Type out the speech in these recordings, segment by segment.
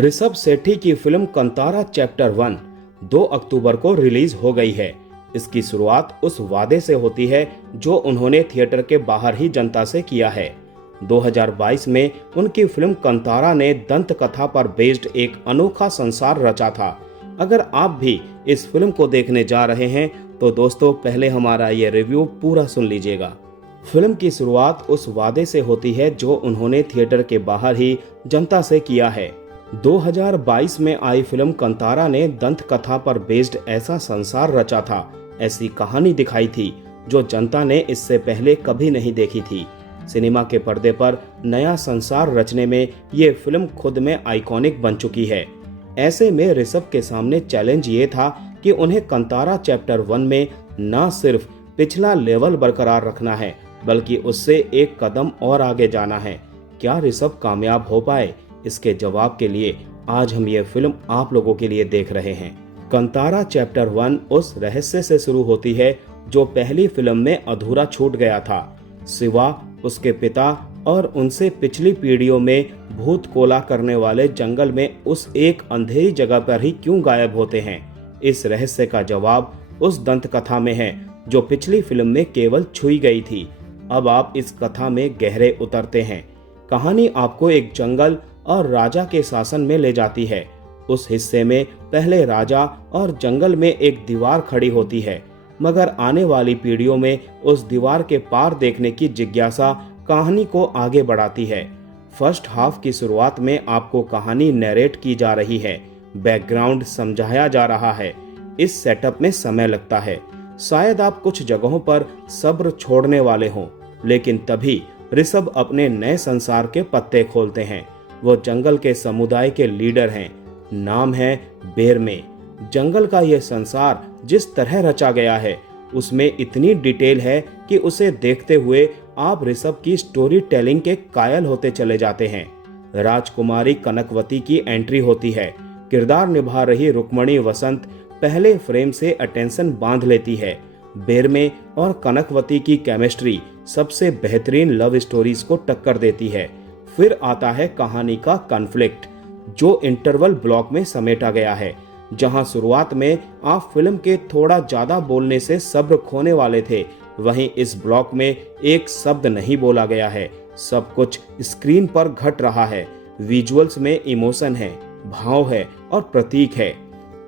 ऋषभ सेठी की film Kantara chapter 1 2 अक्टूबर को release हो गई है। इसकी शुरुआत उस वादे से होती है जो उन्होंने थिएटर के बाहर ही जनता से किया है। 2022 में उनकी फिल्म कंतारा ने दंत कथा पर बेस्ड एक अनोखा संसार रचा था। अगर आप भी इस फिल्म को देखने जा रहे हैं तो दोस्तों पहले हमारा ये रिव्यू पूरा सुन लीजिएगा। फिल्म की शुरुआत उस वादे से होती है जो उन्होंने थिएटर के बाहर ही जनता से किया है। 2022 में आई फिल्म कंतारा ने दंत कथा पर बेस्ड ऐसा संसार रचा था, ऐसी कहानी दिखाई थी जो जनता ने इससे पहले कभी नहीं देखी थी। सिनेमा के पर्दे पर नया संसार रचने में ये फिल्म खुद में आइकॉनिक बन चुकी है। ऐसे में ऋषभ के सामने चैलेंज ये था कि उन्हें कंतारा चैप्टर 1 में न सिर्फ पिछला लेवल बरकरार रखना है बल्कि उससे एक कदम और आगे जाना है। क्या ऋषभ कामयाब हो पाए? इसके जवाब के लिए आज हम ये फिल्म आप लोगों के लिए देख रहे हैं। कंतारा चैप्टर 1 उस रहस्य से शुरू होती है जो पहली फिल्म में अधूरा छूट गया था। शिवा, उसके पिता और उनसे पिछली पीढ़ियों में भूत कोला करने वाले जंगल में उस एक अंधेरी जगह पर ही क्यों गायब होते हैं? इस रहस्य का जवाब उस दंत कथा में है जो पिछली फिल्म में केवल छुई गई थी। अब आप इस कथा में गहरे उतरते हैं। कहानी आपको एक जंगल और राजा के शासन में ले जाती है। उस हिस्से में पहले राजा और जंगल में एक दीवार खड़ी होती है, मगर आने वाली पीढ़ियों में उस दीवार के पार देखने की जिज्ञासा कहानी को आगे बढ़ाती है। फर्स्ट हाफ की शुरुआत में आपको कहानी नरेट की जा रही है, बैकग्राउंड समझाया जा रहा है। इस सेटअप में समय लगता है। शायद आप कुछ जगहों पर सब्र छोड़ने वाले हों, लेकिन तभी ऋषभ अपने नए संसार के पत्ते खोलते हैं। वो जंगल के समुदाय के लीडर हैं। नाम है बेरमे। जंगल का यह संसार जिस तरह रचा गया है उसमें इतनी डिटेल है कि उसे देखते हुए आप ऋषभ की स्टोरी टेलिंग के कायल होते चले जाते हैं। राजकुमारी कनकवती की एंट्री होती है। किरदार निभा रही रुक्मणी वसंत पहले फ्रेम से अटेंशन बांध लेती है। बेरमे और कनकवती की केमिस्ट्री सबसे बेहतरीन लव स्टोरीज को टक्कर देती है। फिर आता है कहानी का कॉन्फ्लिक्ट जो इंटरवल ब्लॉक में समेटा गया है। जहां शुरुआत में आप फिल्म के थोड़ा ज्यादा बोलने से सब्र खोने वाले थे, वहीं इस ब्लॉक में एक शब्द नहीं बोला गया है। सब कुछ स्क्रीन पर घट रहा है। विजुअल्स में इमोशन है, भाव है और प्रतीक है।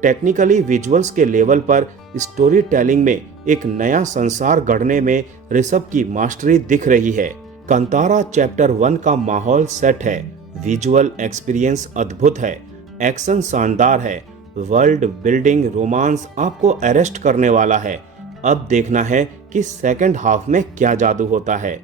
टेक्निकली विजुअल्स के लेवल पर स्टोरी टेलिंग में एक नया संसार गढ़ने में ऋषभ की मास्टरी दिख रही है। कंतारा चैप्टर 1 का माहौल सेट है, विजुअल एक्सपीरियंस अद्भुत है, एक्शन शानदार है, वर्ल्ड बिल्डिंग रोमांस आपको अरेस्ट करने वाला है। अब देखना है कि सेकंड हाफ में क्या जादू होता है।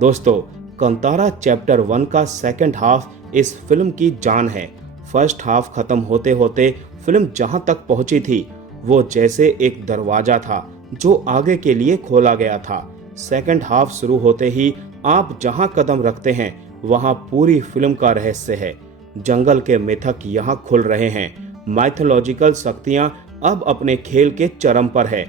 दोस्तों, कंतारा चैप्टर 1 का सेकंड हाफ इस फिल्म की जान है। फर्स्ट हाफ खत्म होते होते फिल्म जहां तक पहुंची थी वो जैसे एक दरवाजा था जो आगे के लिए खोला गया था। सेकंड हाफ शुरू होते ही आप जहां कदम रखते हैं वहां पूरी फिल्म का रहस्य है। जंगल के मिथक यहां खुल रहे हैं। माइथोलॉजिकल शक्तियां अब अपने खेल के चरम पर है।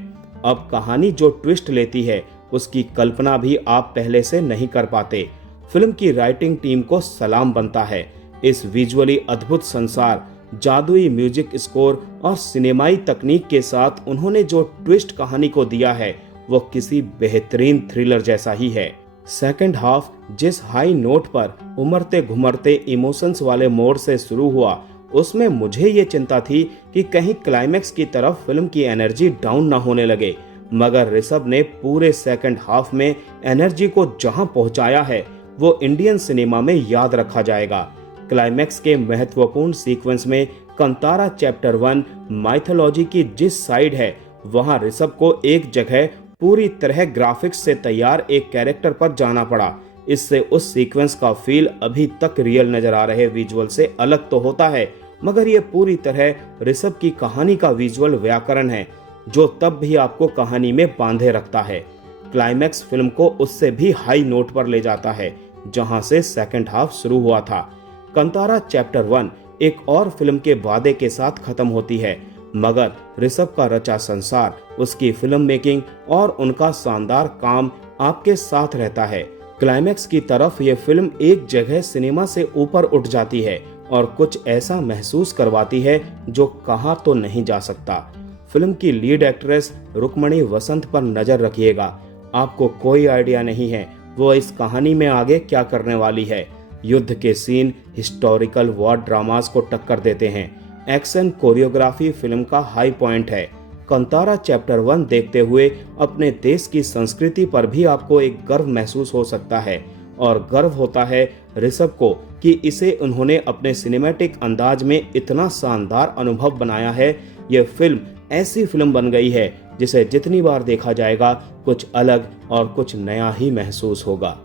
अब कहानी जो ट्विस्ट लेती है उसकी कल्पना भी आप पहले से नहीं कर पाते। फिल्म की राइटिंग टीम को सलाम बनता है। इस विजुअली अद्भुत संसार, जादुई म्यूजिक स्कोर और सिनेमाई तकनीक के साथ उन्होंने जो ट्विस्ट कहानी को दिया है वो किसी बेहतरीन थ्रिलर जैसा ही है। सेकंड हाफ जिस हाई नोट पर उमड़ते घुमड़ते इमोशंस वाले मोड से शुरू हुआ उसमें मुझे ये चिंता थी कि कहीं क्लाइमेक्स की तरफ फिल्म की एनर्जी डाउन ना होने लगे, मगर ऋषभ ने पूरे सेकंड हाफ में एनर्जी को जहां पहुंचाया है वो इंडियन सिनेमा में याद रखा जाएगा। क्लाइमेक्स के महत्वपूर्ण सीक्वेंस में कंतारा चैप्टर 1 माइथोलॉजी की जिस साइड है वहां ऋषभ को एक जगह पूरी तरह ग्राफिक्स से तैयार एक कैरेक्टर पर जाना पड़ा। इससे उस सीक्वेंस का फील अभी तक रियल नजर आ रहे विजुअल से अलग तो होता है, मगर ये पूरी तरह ऋषभ की कहानी का विजुअल व्याकरण है जो तब भी आपको कहानी में बांधे रखता है। क्लाइमेक्स फिल्म को उससे भी हाई नोट पर ले जाता है जहां से सेकंड हाफ शुरू हुआ था। कंतारा चैप्टर 1 एक और फिल्म के वादे के साथ खत्म होती है, मगर ऋषभ का रचा संसार, उसकी फिल्म मेकिंग और उनका शानदार काम आपके साथ रहता है। क्लाइमेक्स की तरफ यह फिल्म एक जगह सिनेमा से ऊपर उठ जाती है और कुछ ऐसा महसूस करवाती है जो कहा तो नहीं जा सकता। फिल्म की लीड एक्ट्रेस रुक्मणी वसंत पर नजर रखिएगा। आपको कोई आइडिया नहीं है वो इस कहानी में आगे क्या करने वाली है। युद्ध के सीन हिस्टोरिकल वॉर ड्रामास को टक्कर देते हैं। एक्शन कोरियोग्राफी फिल्म का हाई पॉइंट है। कंतारा चैप्टर 1 देखते हुए अपने देश की संस्कृति पर भी आपको एक गर्व महसूस हो सकता है, और गर्व होता है ऋषभ को कि इसे उन्होंने अपने सिनेमैटिक अंदाज में इतना शानदार अनुभव बनाया है। यह फिल्म ऐसी फिल्म बन गई है जिसे जितनी बार देखा जाएगा कुछ अलग और कुछ नया ही महसूस होगा।